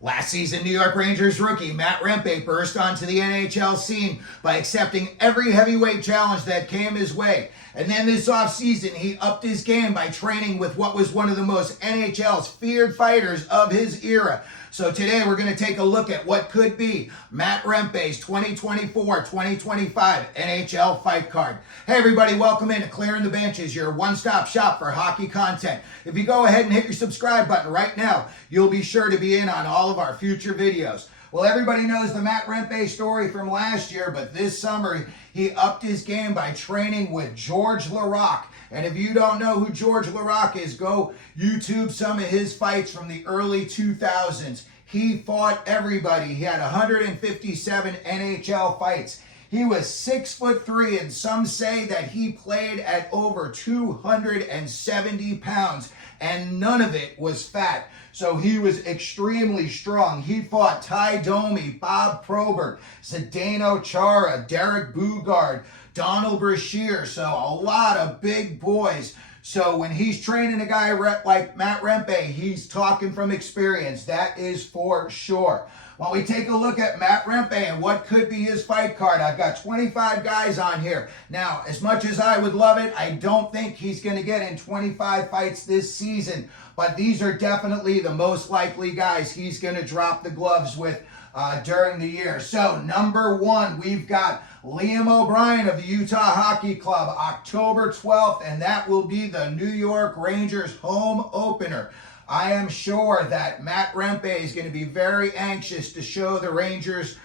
Last season, New York Rangers rookie Matt Rempe burst onto the NHL scene by accepting every heavyweight challenge that came his way. And then this offseason, he upped his game by training with what was one of the most NHL's feared fighters of his era. So today we're going to take a look at what could be Matt Rempe's 2024-2025 NHL fight card. Hey everybody, welcome in to Clearing the Benches, your one-stop shop for hockey content. If you go ahead and hit your subscribe button right now, you'll be sure to be in on all of our future videos. Well, everybody knows the Matt Rempe story from last year, but this summer he upped his game by training with Georges Laraque. And if you don't know who Georges Laraque is, go YouTube some of his fights from the early 2000s. He fought everybody. He had 157 NHL fights. He was 6'3", and some say that he played at over 270 pounds, and none of it was fat. So he was extremely strong. He fought Tie Domi, Bob Probert, Zdeno Chara, Boogaard, Donald Brashear. So a lot of big boys. So when he's training a guy like Matt Rempe, he's talking from experience. That is for sure. While we take a look at Matt Rempe and what could be his fight card, I've got 25 guys on here. Now, as much as I would love it, I don't think he's going to get in 25 fights this season. But these are definitely the most likely guys he's going to drop the gloves with during the year. So, number one, we've got Liam O'Brien of the Utah Hockey Club, October 12th, and that will be the New York Rangers home opener. I am sure that Matt Rempe is going to be very anxious to show the Rangers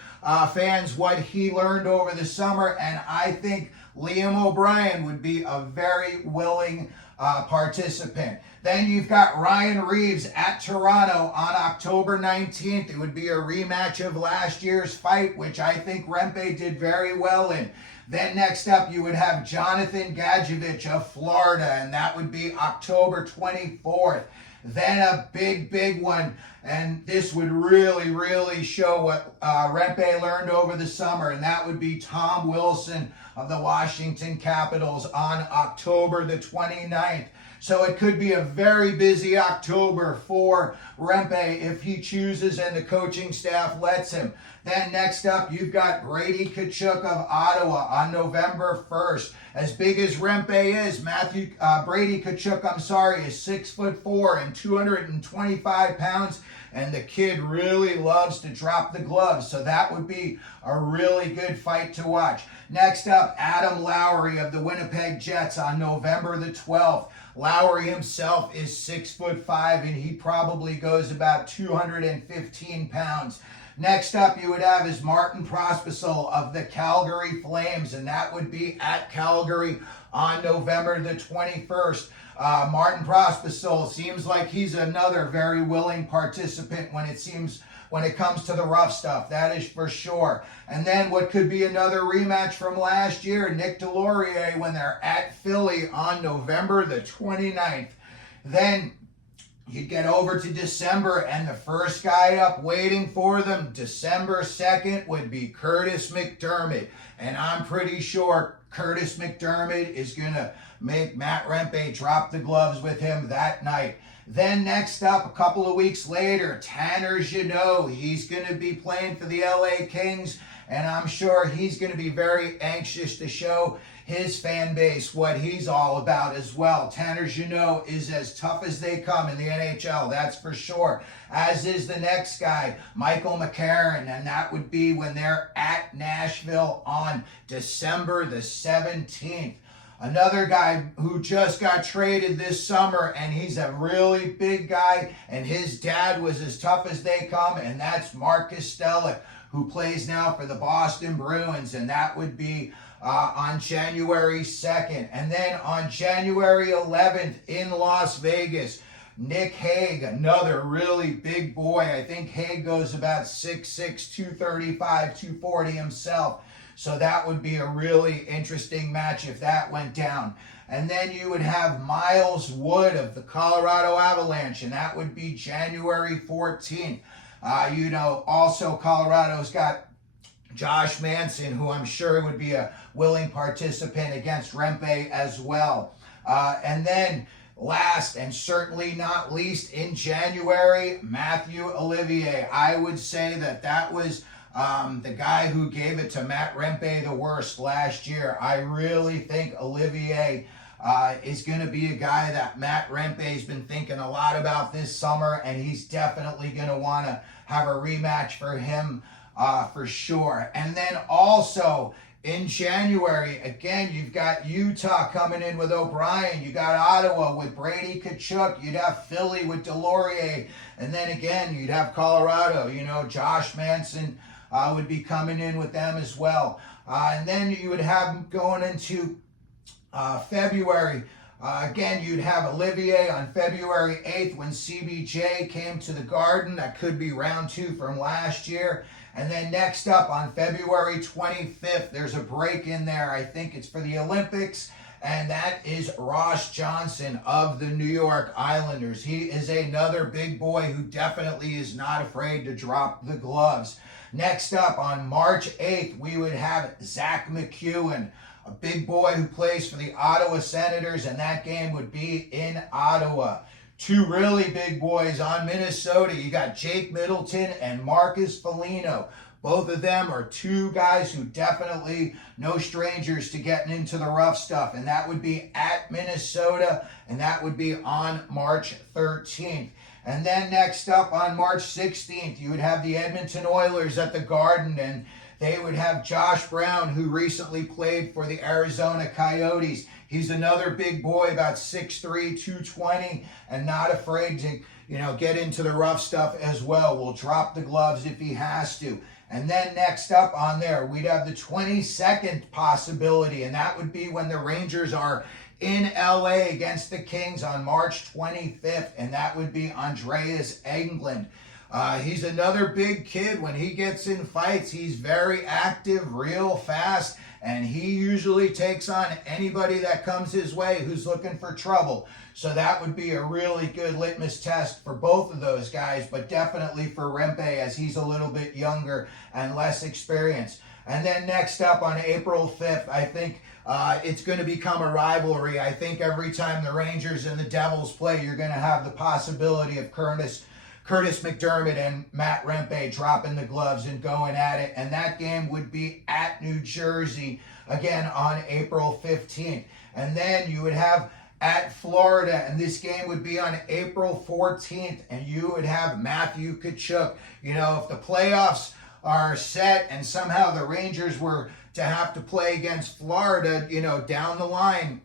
fans what he learned over the summer, and I think Liam O'Brien would be a very willing participant. Then you've got Ryan Reaves at Toronto on October 19th. It would be a rematch of last year's fight, which I think Rempe did very well in. Then next up, you would have Jonathan Gadjevich of Florida, and that would be October 24th. Then a big one, and this would really show what Rempe learned over the summer, and that would be Tom Wilson of the Washington Capitals on October the 29th. So it could be a very busy October for Rempe if he chooses and the coaching staff lets him. Then next up, you've got Brady Tkachuk of Ottawa on November 1st. As big as Rempe is, Brady Tkachuk, is 6'4" and 225 pounds, and the kid really loves to drop the gloves, so that would be a really good fight to watch. Next up, Adam Lowry of the Winnipeg Jets on November the 12th. Lowry himself is 6'5", and he probably goes about 215 pounds. Next up, you would have is Martin Prospisil of the Calgary Flames, and that would be at Calgary on November the 21st. Martin Prospisil seems like he's another very willing participant when it comes to the rough stuff. That is for sure. And then what could be another rematch from last year, Nick Deslauriers, when they're at Philly on November the 29th. Then you get over to December, and the first guy up waiting for them, December 2nd, would be Kurtis MacDermid. And I'm pretty sure Kurtis MacDermid is going to make Matt Rempe drop the gloves with him that night. Then next up, a couple of weeks later, Tanner Jeannot. He's going to be playing for the LA Kings, and I'm sure he's going to be very anxious to show his fan base what he's all about as well. Tanner Jeannot is as tough as they come in the NHL, that's for sure. As is the next guy, Michael McCarron, and that would be when they're at Nashville on December the 17th. Another guy who just got traded this summer, and he's a really big guy, and his dad was as tough as they come, and that's Mark Kastelic, who plays now for the Boston Bruins, and that would be on January 2nd. And then on January 11th in Las Vegas, Nick Hague, another really big boy. I think Hague goes about 6'6", 235, 240 himself. So that would be a really interesting match if that went down. And then you would have Miles Wood of the Colorado Avalanche, and that would be January 14th. Also Colorado's got Josh Manson, who I'm sure would be a willing participant against Rempe as well. And then last and certainly not least, in January, Mathieu Olivier. I would say that was the guy who gave it to Matt Rempe the worst last year. I really think Olivier is going to be a guy that Matt Rempe's been thinking a lot about this summer, and he's definitely going to want to have a rematch for him for sure. And then also in January, again, you've got Utah coming in with O'Brien. You got Ottawa with Brady Tkachuk. You'd have Philly with Deslauriers. And then again, you'd have Colorado. You know, Josh Manson would be coming in with them as well. And then you would have going into February. Again, you'd have Olivier on February 8th when CBJ came to the Garden. That could be round 2 from last year. And then next up on February 25th, there's a break in there. I think it's for the Olympics. And that is Ross Johnston of the New York Islanders. He is another big boy who definitely is not afraid to drop the gloves. Next up on March 8th, we would have Zach McEwen, a big boy who plays for the Ottawa Senators, and that game would be in Ottawa. 2 really big boys on Minnesota. You got Jake Middleton and Marcus Foligno. Both of them are 2 guys who definitely no strangers to getting into the rough stuff, and that would be at Minnesota, and that would be on March 13th. And then next up on March 16th, you would have the Edmonton Oilers at the Garden, and they would have Josh Brown, who recently played for the Arizona Coyotes. He's another big boy, about 6'3", 220, and not afraid to, get into the rough stuff as well. Will drop the gloves if he has to. And then next up on there, we'd have the 22nd possibility, and that would be when the Rangers are in LA against the Kings on March 25th, and that would be Andreas Englund. He's another big kid. When he gets in fights, he's very active, real fast, and he usually takes on anybody that comes his way who's looking for trouble. So that would be a really good litmus test for both of those guys, but definitely for Rempe as he's a little bit younger and less experienced. And then next up on April 5th, I think it's going to become a rivalry. I think every time the Rangers and the Devils play, you're going to have the possibility of Kurtis MacDermid and Matt Rempe dropping the gloves and going at it. And that game would be at New Jersey, again on April 15th. And then you would have at Florida, and this game would be on April 14th, and you would have Matthew Tkachuk. If the playoffs are set and somehow the Rangers were to have to play against Florida, down the line,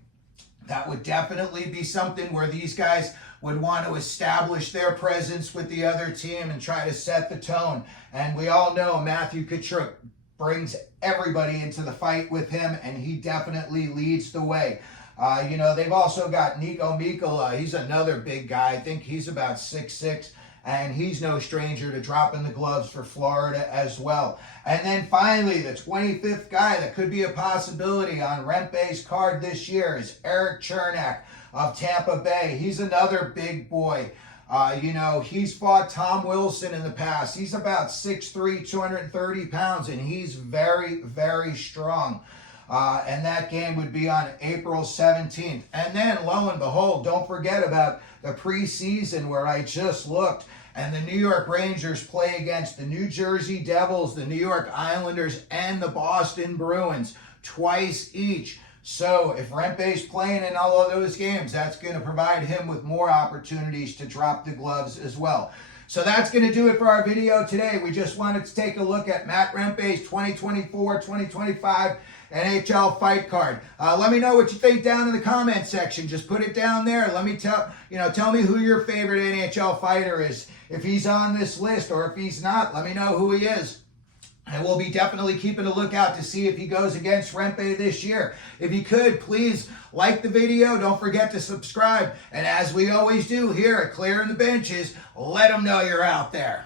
that would definitely be something where these guys would want to establish their presence with the other team and try to set the tone. And we all know Matthew Tkachuk brings everybody into the fight with him, and he definitely leads the way. They've also got Nico Mikkola. He's another big guy. I think he's about 6'6", and he's no stranger to dropping the gloves for Florida as well. And then finally, the 25th guy that could be a possibility on Rempe's card this year is Erik Cernak of Tampa Bay. He's another big boy. He's fought Tom Wilson in the past. He's about 6'3", 230 pounds, and he's very, very strong. And that game would be on April 17th. And then, lo and behold, don't forget about the preseason where I just looked, and the New York Rangers play against the New Jersey Devils, the New York Islanders, and the Boston Bruins twice each. So if Rempe's playing in all of those games, that's going to provide him with more opportunities to drop the gloves as well. So that's going to do it for our video today. We just wanted to take a look at Matt Rempe's 2024-2025 NHL fight card. Let me know what you think down in the comment section. Just put it down there. Let me tell me who your favorite NHL fighter is. If he's on this list or if he's not, let me know who he is. And we'll be definitely keeping a lookout to see if he goes against Rempe this year. If you could, please like the video. Don't forget to subscribe. And as we always do here at Clearing the Benches, let them know you're out there.